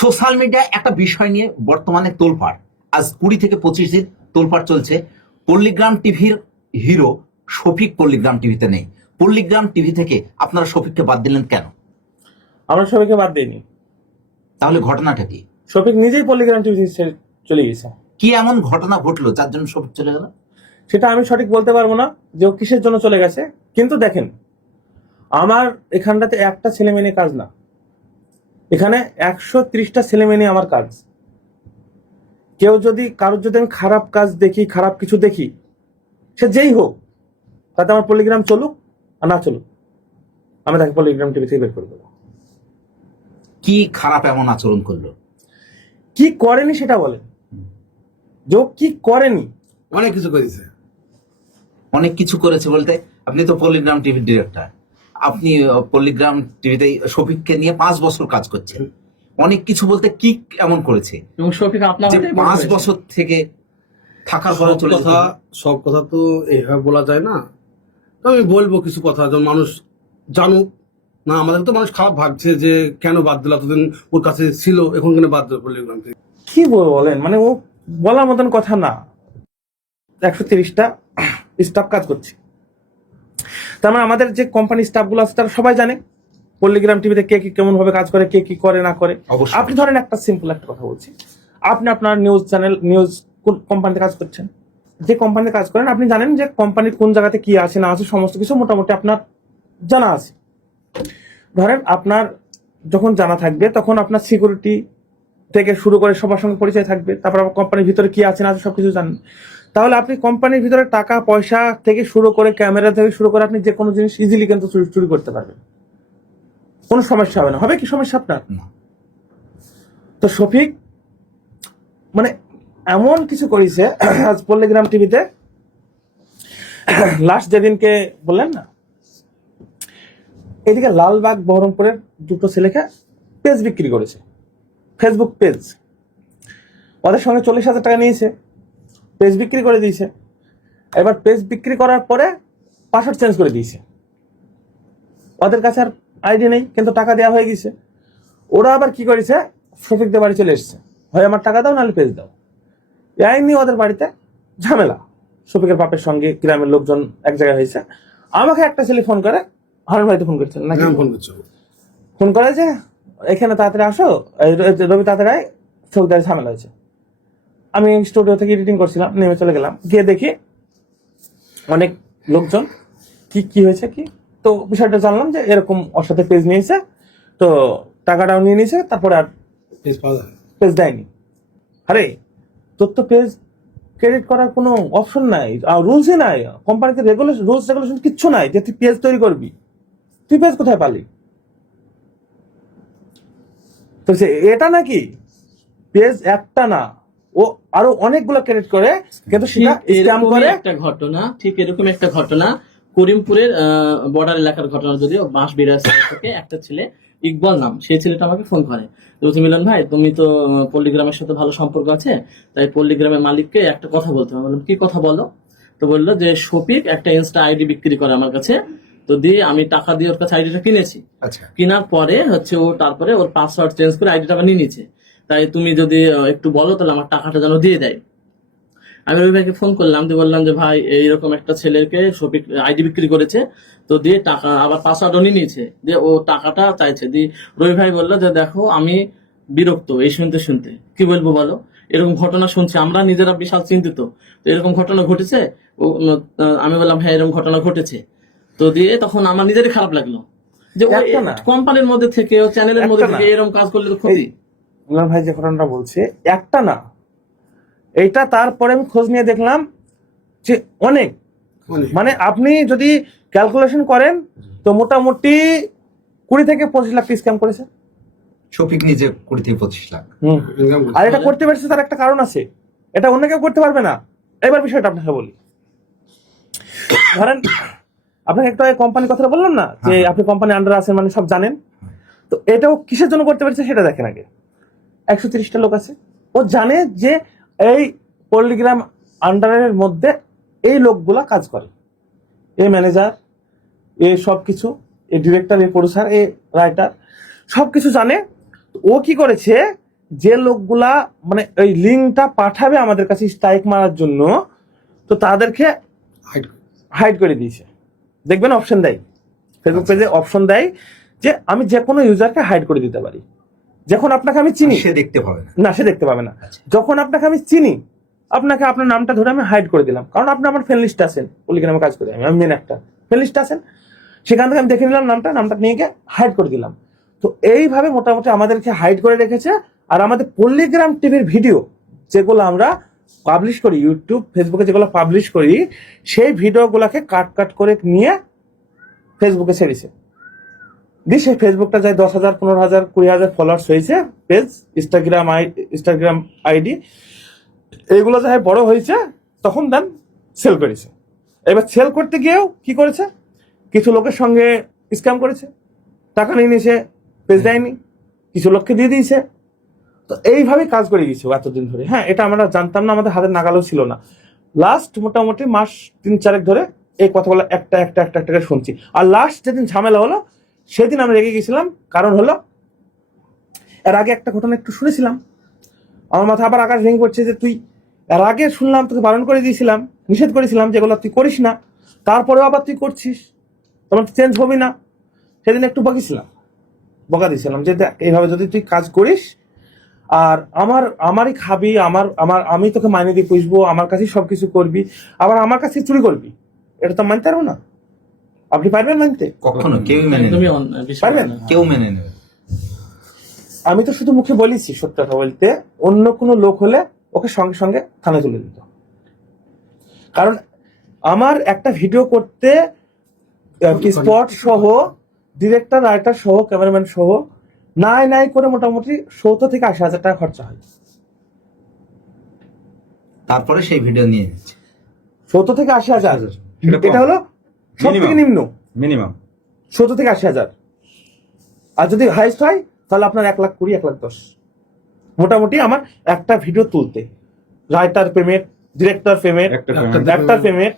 Social মিডিয়ায় একটা বিষয় নিয়ে বর্তমানে তোলপাড়। আজ কুড়ি থেকে পঁচিশ দিন তোলপাড় চলছে। পল্লিগ্রাম টিভির হিরো শফিক পল্লিগ্রাম টিভিতে নেই। পল্লিগ্রাম টিভি থেকে আপনারা শফিককে বাদ দিলেন কেন? আমরা সবাইকে বাদ দিইনি। তাহলে ঘটনাটা কি? শফিক নিজেই পল্লিগ্রাম টিভি চলে গেছে। কি এমন ঘটনা ঘটলো যার জন্য শফিক চলে গেল? সেটা আমি সঠিক বলতে পারব না যে ও কিসের জন্য চলে গেছে। কিন্তু দেখেন আমার এখানটাতে একটা ছেলে মেয়ে কাজ না। এখানে একশো ত্রিশটা ছেলে মেয়ে নিয়ে আমার কাজ। কেউ যদি কারোর যদি আমি খারাপ কাজ দেখি খারাপ কিছু দেখি সে যেই হোক তাতে আমার পলিগ্রাম চলুক আর না চলুক আমি তাকে পলিগ্রাম টিভি থেকে বের করে দেবো। কি খারাপ এমন আচরণ করল? কি করেনি সেটা বলে। যে কি করেনি? অনেক কিছু করেছে। অনেক কিছু করেছে বলতে আপনি তো পলিগ্রাম টিভির ডিরেক্টর আপনি পল্লিগ্রাম টিভিতে শফিককে নিয়ে পাঁচ বছর কাজ করছেন। অনেক কিছু বলতে কি এমন করেছে? এবং শফিক আপনার পাঁচ বছর থেকে থাকার পরে সব চলে কথা সব কথা তো এইভাবে বলা যায় না। আমি বলব কিছু কথা যেমন মানুষ জানুক। না আমাদের তো মানুষ খারাপ ভাবছে যে কেন বাদ দিল এতদিন ওর কাছে ছিল এখন কেন বাদ দিল পল্লিগ্রাম থেকে কি বলব বলেন? মানে ও বলার মতন কথা না। একশো তিরিশটা স্টাফ কাজ করছে। তার মানে আমাদের যে কোম্পানি স্টাফগুলো আছে তারা সবাই জানে পল্লিগ্রাম টিভিতে কে কি কেমন ভাবে কাজ করে কে কি করে না করে। আপনি ধরেন একটা সিম্পল একটা কথা বলছি। আপনি আপনার নিউজ চ্যানেল নিউজ কোন কোম্পানিতে কাজ করছেন? যে কোম্পানিতে কাজ করেন আপনি জানেন যে কোম্পানির কোন জায়গাতে কি আছে না আছে সমস্ত কিছু মোটামুটি আপনার জানা আছে। ধরেন আপনার যখন জানা থাকবে তখন আপনার সিকিউরিটি থেকে শুরু করে সবার সঙ্গে পরিচয় থাকবে তারপর আবার কোম্পানির ভিতরে কি আছে না আছে সবকিছু জানেন। তাহলে আপনি কোম্পানির ভিতরে টাকা পয়সা থেকে শুরু করে ক্যামেরা থেকে শুরু করে আপনি যে কোনো জিনিস ইজিলি কিন্তু চুরি করতে পারবেন। কোনো সমস্যা হবে না। হবে কি সমস্যা আপনার? তো শফিক মানে এমন কিছু করেছে আজ পল্লিগ্রাম টিভিতে লাস্ট যেদিনকে বললেন না এদিকে লালবাগ বহরমপুরের দুটো ছেলেকে পেজ বিক্রি করেছে। ফেসবুক পেজ ওদের সঙ্গে চল্লিশ হাজার টাকা নিয়েছে। পেজ বিক্রি করে দিয়েছে। এবার পেজ বিক্রি করার পরে পাসওয়ার্ড চেঞ্জ করে দিয়েছে। ওদের কাছে আর আইডি নেই কিন্তু টাকা দেওয়া হয়ে গেছে। ওরা আবার কি করেছে? শফিকদের বাড়ি চলে এসছে। হয় আমার টাকা দাও নাহলে পেজ দাও। এই নিয়ে ওদের বাড়িতে ঝামেলা। শফিকের বাপের সঙ্গে গ্রামের লোকজন এক জায়গায় হয়েছে। আমাকে একটা ছেলে ফোন করে হারুন ভাইতে ফোন করছেন নাকি? ফোন করছ। ফোন করে যে এখানে তাড়াতাড়ি আসো। রবি তাড়াতাড়ি চৌকদারি ঝামেলা হয়েছে। আমি স্টুডিও থেকে এডিটিং করছিলাম নেমে চলে গেলাম। গিয়ে দেখি অনেক লোকজন কি কি হয়েছে কি? তো বিষয়টা জানলাম যে এরকম ওর সাথে পেজ নিয়েছে তো টাকাটাও নিয়ে নিয়েছে তারপরে আর পেজ পাওয়া যায় পেজ দেয়নি। আরে তোর তো পেজ ক্রেডিট করার কোনো অপশন নাই আর রুলসই নাই কোম্পানিতে রেগুলেশন রুলস রেগুলেশন কিচ্ছু নাই যে তুই পেজ তৈরি করবি। তুই পেজ কোথায় পালি? তো সে এটা নাকি? পেজ একটা না ও আরও অনেকগুলো ক্রেডিট করে কিন্তু সেটা স্ক্যাম করে। একটা ঘটনা ঠিক এরকম একটা ঘটনা। করিমপুরের বর্ডার এলাকার ঘটনা যদিও বাঁশ বিরাজ থেকে একটা ছেলে ইকবাল নাম সেই ছেলেটা আমাকে ফোন করে। বলছে মিলন ভাই তুমি তো পল্লীগ্রামের সাথে ভালো সম্পর্ক আছে তাই পল্লীগ্রামের মালিককে একটা কথা বলতে হবে। বললাম কি কথা বলো? তো বলল যে শফিক একটা ইনস্টা আইডি বিক্রি করে আমার কাছে। তো দিয়ে আমি টাকা দিয়ে ওর কাছে আইডিটা কিনেছি। আচ্ছা। কেনার পরে হচ্ছে ও তারপরে ওর পাসওয়ার্ড চেঞ্জ করে আইডিটা আবার নিয়ে নিচ্ছে তাই তুমি যদি একটু বলো তাহলে আমার টাকাটা যেন দিয়ে দেয়। আমি রবি ভাইকে ফোন করলাম দিয়ে বললাম যে ভাই এইরকম একটা ছেলেকে আইডি বিক্রি করেছে তো দিয়ে টাকা আবার পাসওয়ার্ডও নিয়ে নিয়েছে দিয়ে ও টাকাটা চাইছে। দিয়ে রবি ভাই বলল যে দেখো আমি বিরক্ত এই শুনতে শুনতে। কি বলব বলো? এরকম ঘটনা শুনছি আমরা নিজেরা বিশাল চিন্তিত। তো এরকম ঘটনা ঘটেছে? ও, আমি বললাম হ্যাঁ এরকম ঘটনা ঘটেছে। তো দিয়ে তখন আমার নিজেরই খারাপ লাগল। যে ওই। কোম্পানির মধ্যে থেকে ও চ্যানেলের মধ্যে থেকে এরকম কাজ করলে তো ক্ষতি। ইমরান ভাই যে ঘটনাটা বলছে একটা না। এইটা তারপরে আমি খোঁজ নিয়ে দেখলাম যে অনেক। মানে আপনি যদি ক্যালকুলেশন করেন তো মোটামুটি কুড়ি থেকে পঁচিশ লাখ স্ক্যাম করেছে। শফিক নিজে কুড়ি থেকে পঁচিশ লাখ। আর এটা করতে পারছে তার একটা কারণ আছে। এটা অন্য কেউ করতে পারবে না। এবার বিষয়টা আপনাকে বলি। ধরেন আপনাকে একটা কোম্পানির কথাটা বললাম না? যে আপনি কোম্পানি আন্ডার আছেন মানে সব জানেন। তো এটাও কিসের জন্য করতে পারছে সেটা দেখেন আগে। একশো তিরিশটা লোক আছে। ও জানে যে এই পল্লিগ্রাম আন্ডারের মধ্যে এই লোকগুলা কাজ করে। এ ম্যানেজার এ সব কিছু এ ডিরেক্টর এ প্রডিউসার এ রাইটার সব কিছু জানে ও কি করেছে? যে লোকগুলা মানে ওই লিঙ্কটা পাঠাবে আমাদের কাছে স্ট্রাইক মারার জন্য তো তাদেরকে হাইড হাইড করে দিয়েছে। দেখবেন অপশন দেয়। ফেসবুক পেজে অপশন দেয় যে আমি যে কোনো ইউজারকে হাইড করে দিতে পারি। যখন আপনাকে আমি চিনি সে দেখতে পাবে না। না সে দেখতে পাবে না। যখন আপনাকে আমি চিনি আপনাকে আপনার নামটা ধরে আমি হাইড করে দিলাম। কারণ আপনি আমার ফ্রেন্ড লিস্টে আছেন। পলিগ্রামে কাজ করি আমি আমি মেন একটা ফ্রেন্ড লিস্টে আছেন। সেখান থেকে আমি দেখে নিলাম নামটা নামটা নিয়ে গিয়ে হাইড করে দিলাম। তো এইভাবে মোটামুটি আমাদেরকে হাইড করে রেখেছে। আর আমাদের পল্লিগ্রাম টিভির ভিডিও যেগুলো আমরা পাবলিশ করি ইউটিউব ফেসবুকে যেগুলো পাবলিশ করি সেই ভিডিওগুলোকে কাট কাট করে নিয়ে ফেসবুকে ছেড়েছে। দিয়ে ফেসবুকটা যায় দশ হাজার, পনেরো হাজার, কুড়ি হাজার ফলোয়ার্স হয়েছে page Instagram I Instagram ID এইগুলো যাই বড় হয়েছে, তখন দেন সেল করেছে। এবার সেল করতে গিয়েও কি করেছে? কিছু লোকের সঙ্গে স্ক্যাম করেছে। টাকা নিয়ে নিয়েছে পেজ দেয়নি, কিছু লোককে দিয়ে দিয়েছে। তো এইভাবেই কাজ করে গেছে এতদিন ধরে। হ্যাঁ এটা আমরা জানতাম না, আমাদের হাতের নাগালও ছিল না। লাস্ট মোটামুটি মাস তিন চারেক ধরে এই কথাগুলো একটা একটা একটা একটা করে শুনছি। আর লাস্ট যেদিন ঝামেলা হলো সেদিন আমি রেগে গেছিলাম, কারণ হলো, এর আগে একটা ঘটনা একটু শুনেছিলাম। আমার মাথা আবার আকাশ ভেঙে পড়ছে যে তুই এর আগে শুনলাম, তোকে বারণ করে দিয়েছিলাম, নিষেধ করেছিলাম যেগুলো তুই করিস না, তারপরেও আবার তুই করছিস তোমার চেঞ্জ হবি না। সেদিন একটু বকেছিলাম বকা দিয়েছিলাম যে দেখ, এইভাবে যদি তুই কাজ করিস, আর আমার, আমারই খাবি, আমার আমার, আমি তোকে মাইনে দিয়ে পুষবো, আমার কাছেই সব কিছু করবি, আবার আমার কাছে চুরি করবি, এটা তো মানতে পারব না। আপনি পারবেন মানতে? কখনো কেউই মেনে পারবেন? কেউ মেনে নেবে। আমি তো শুধু মুখে বলেছি সত্য কথা বলতে অন্য কোনো লোক হলে ওকে সঙ্গে সঙ্গে থানায় তুলে দিত। কারণ আমার একটা ভিডিও করতে স্পট সহ ডিরেক্টর রাইটার সহ ক্যামেরাম্যান সহ নাই নাই করে মোটামুটি সত্তর থেকে আশি হাজার টাকা খরচা হয়। তারপরে সেই ভিডিও নিয়ে সত্তর থেকে আশি হাজার। এটা হলো সব থেকে নিম্ন। মিনিমাম সত্তর থেকে আশি হাজার। আর যদি হাইস্ট হয় তাহলে আপনার এক লাখ কুড়ি এক লাখ দশ। মোটামুটি আমার একটা ভিডিও তুলতে। রাইটার পেমেন্ট ডিরেক্টর পেমেন্ট একটা একটা পেমেন্ট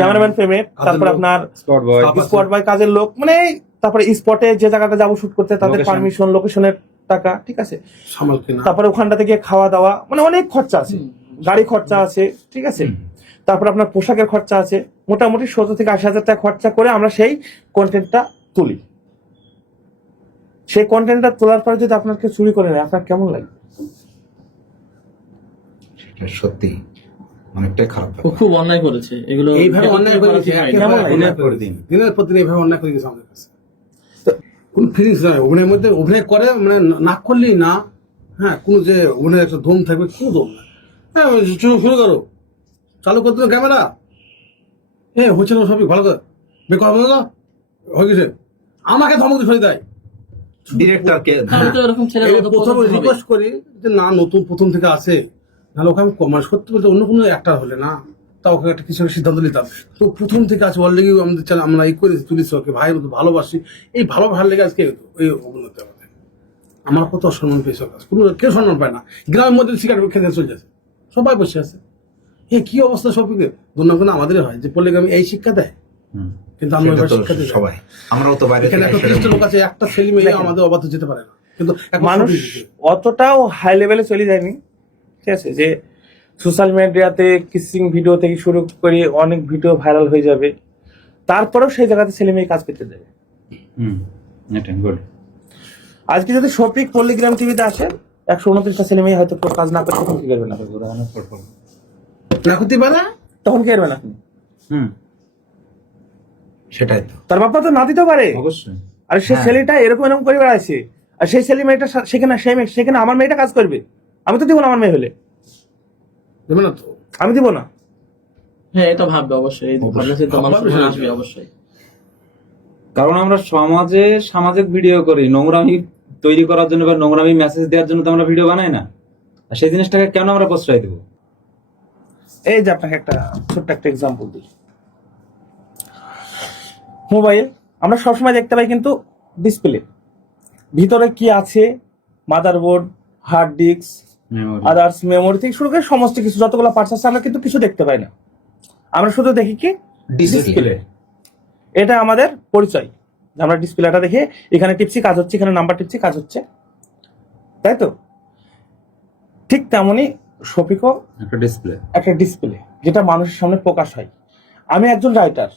ক্যামেরাম্যান পেমেন্ট তারপর আপনার স্পট বয় বাই কাজের লোক। মানে তারপরে স্পটে যে জায়গাটা যাব শুট করতে তাদের পারমিশন লোকেশনের টাকা ঠিক আছে? তারপরে ওখানটা থেকে খাওয়া দাওয়া মানে অনেক খরচা আছে। গাড়ি খরচা আছে ঠিক আছে? তারপর আপনার পোশাকের খরচা আছে। মোটামুটি সত্তর থেকে আশি হাজার টাকা খরচা করে আমরা সেই কন্টেন্টটা তুলি। সেই কন্টেন্টটা তোলার পরে যদি আপনার কেউ চুরি করে নেয় আপনার কেমন লাগে? সেটা সত্যি অনেকটাই খারাপ খুব অন্যায় করেছে। এগুলো এইভাবে অন্যায় করে দিয়েছে। একেবারে কেমন লাগে? অন্যায় করে দিন। দিনের পর দিন এইভাবে অন্যায় করে দিয়েছে আমাদের কাছে। কোন ফিলিংস নয় অভিনয়ের মধ্যে অভিনয় করে মানে না করলেই না। হ্যাঁ কোনো যে অভিনয়ের একটা দম থাকবে কোনো দম না হ্যাঁ শুরু করো। চালু করতে তো ক্যামেরা। হ্যাঁ হচ্ছে না সবই ভালো করে। বেকার হবে না হয়ে গেছে। আমাকে ধমক দিয়ে দেয়। ডিরেক্টরকে প্রথমে রিকোয়েস্ট করি যে না নতুন প্রথম থেকে আসে নাহলে ওকে আমি কমার্স করতে বলতে অন্য কোনো একটা হলে না। তা ওকে একটা কিছু সিদ্ধান্ত নিতাম। তো প্রথম থেকে আছে অলরেডি আমাদের চ্যানেল আমরা এই করে তুলিছি ওকে। ভাই মতো ভালোবাসি। এই ভালো ভালো লেগে আজকে এই অবনতি আমাদের। আমার কত সম্মান পেয়েছে কোনো কেউ সম্মান পায় না। গ্রামের মধ্যে সিগারেট খেতে চলে যাচ্ছে। সবাই বসে আছে। এ কি অবস্থা সবকে দুর্নাম আমাদের হয় যে পল্লিগ্রামে এই শিক্ষা দেয় কিন্তু আমরা এবার শিক্ষা দিই সবাই আমরাও তো বাইরে এখানে একটা লোক আছে একটা ছেলে মেয়ে আমাদের অবাধ যেতে পারে না কিন্তু মানুষ অতটাও হাই লেভেলে চলে যায়নি ঠিক আছে যে সোশ্যাল মিডিয়াতে কিসিং ভিডিও থেকে শুরু করে অনেক ভিডিও ভাইরাল হয়ে যাবে তারপরেও সেই জায়গাতে ছেলে মেয়ে কাজ পেতে দেবে হুম আজকে যদি শফিক পল্লিগ্রাম টিভিতে আসে একশো উনত্রিশটা ছেলে মেয়ে হয়তো কাজ না করতে কি করবেন আপনি না তখন কি হুম। সেটাই তো। তার বাবা তো না দিতে পারে। অবশ্যই। আর সে হ্যাঁ। ছেলেটা এরকম এরকম করে বেড়াচ্ছে। আর সেই ছেলে মেয়েটা সেখানে সেই মেয়ে সেখানে আমার মেয়েটা কাজ করবে। আমি তো দিব না আমার মেয়ে হলে। দেবে না তো? আমি দিব না। হ্যাঁ এটা ভাববে অবশ্যই। আসবে অবশ্যই। কারণ আমরা সমাজে সামাজিক ভিডিও করি। নোংরামি তৈরি করার জন্য বা নোংরামি মেসেজ দেওয়ার জন্য তো আমরা ভিডিও বানাই না। আর সেই জিনিসটাকে কেন আমরা প্রশ্রয় দেবো? এই যে আপনাকে একটা ছোট্ট একটা এক্সাম্পল দিই। মোবাইল আমরা সবসময় দেখতে পাই কিন্তু ডিসপ্লে ভিতরে কি আছে? Motherboard hard disk others memory থেকে শুরু করে সমস্ত কিছু যতগুলো পার্টস আছে আমরা কিন্তু কিছু দেখতে পাই না। আমরা শুধু দেখি কি? ডিসপ্লে এটা আমাদের পরিচয়। আমরা ডিসপ্লেটা দেখে এখানে টিপছি কাজ হচ্ছে এখানে নাম্বার টিপছি কাজ হচ্ছে। তাই তো? ঠিক তেমনই শফিকও একটা ডিসপ্লে একটা ডিসপ্লে যেটা মানুষের সামনে প্রকাশ হয়। আমি একজন রাইটার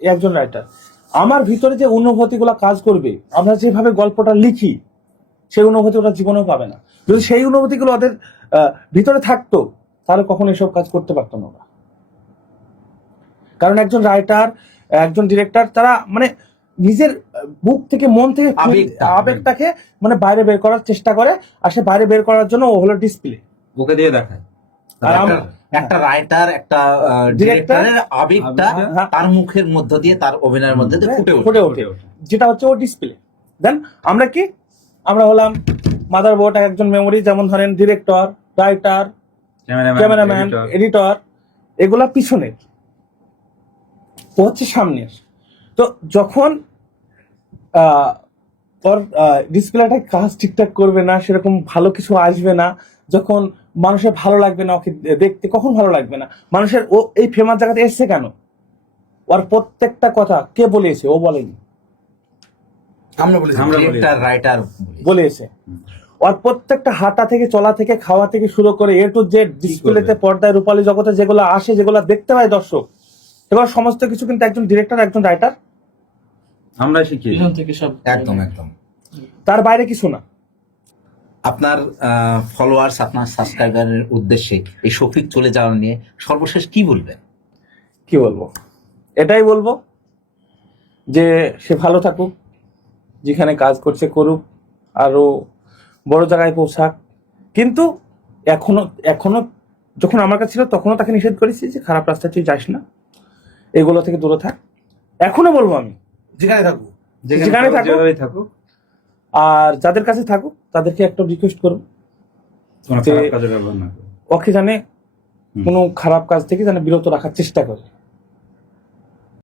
একজন রাইটার আমার ভিতরে যে অনুভূতিগুলো কাজ করবে আমরা যেভাবে গল্পটা লিখি সেই অনুভূতি ওরা জীবনেও পাবে না। যদি সেই অনুভূতিগুলো ওদের ভিতরে থাকতো তাহলে কখনো এসব কাজ করতে পারতো না ওরা। কারণ একজন রাইটার একজন ডিরেক্টর তারা মানে নিজের বুক থেকে মন থেকে আবেগটাকে মানে বাইরে বের করার চেষ্টা করে আর সে বাইরে বের করার জন্য ও হলো ডিসপ্লে ওকে দিয়ে দেখায়। একটা- রাইটার একটা ডিরেক্টরের আবেগটা আবেগটা তার মুখের মধ্য দিয়ে তার অভিনয়ের মধ্যে দিয়ে ফুটে ফুটে ওঠে। যেটা হচ্ছে ও ডিসপ্লে দেন আমরা কি? আমরা হলাম মাদার বোর্ড একজন মেমোরি যেমন ধরেন ডিরেক্টর রাইটার ক্যামেরাম্যান এডিটর এগুলা পিছনের ও হচ্ছে সামনের। তো যখন আহ, ওর ডিসপ্লেটা কাজ ঠিকঠাক করবে না সেরকম ভালো কিছু আসবে না যখন মানুষের ভালো লাগবে না ওকে দেখতে কখন ভালো লাগবে না? মানুষের ও এই ফেমাস জায়গাতে এসছে কেন? ওর প্রত্যেকটা কথা কে বলেছে? ও বলেনি। আমরা রাইটার বলে এসে আর প্রত্যেকটা হাঁটা থেকে চলা থেকে খাওয়া থেকে শুরু করে এ টু জেড ডিসপ্লেতে পর্দায় রূপালী জগতে যেগুলো আসে যেগুলো দেখতে পায় দর্শক এগুলো সমস্ত কিছু কিন্তু একজন ডিরেক্টর একজন রাইটার আমরা শিখি পিছন থেকে সব একদম একদম। তার বাইরে কিছু না। আপনার ফলোয়ার্স আপনার সাবস্ক্রাইবারের উদ্দেশ্যে এই শফিক চলে যাওয়া নিয়ে সর্বশেষ কি বলবেন? কি বলব? এটাই বলব যে সে ভালো থাকুক যেখানে কাজ করছে করুক আরও বড় জায়গায় পৌঁছাক। কিন্তু এখনও এখনও যখন আমার কাছে ছিল তখনও তাকে নিষেধ করেছি যে খারাপ রাস্তায় তুই যাস না এগুলো থেকে দূরে থাক। এখনও বলব আমি। যেখানে যেখানে যেখানে থাকুক। যেভাবেই থাকুক। আর যাদের কাছে থাকুক তাদেরকে একটা রিকোয়েস্ট করুন কোনো খারাপ কাজে ব্যবহার না করো ওকে জানে কোনো খারাপ কাজ থেকে যেন বিরত রাখার চেষ্টা করে।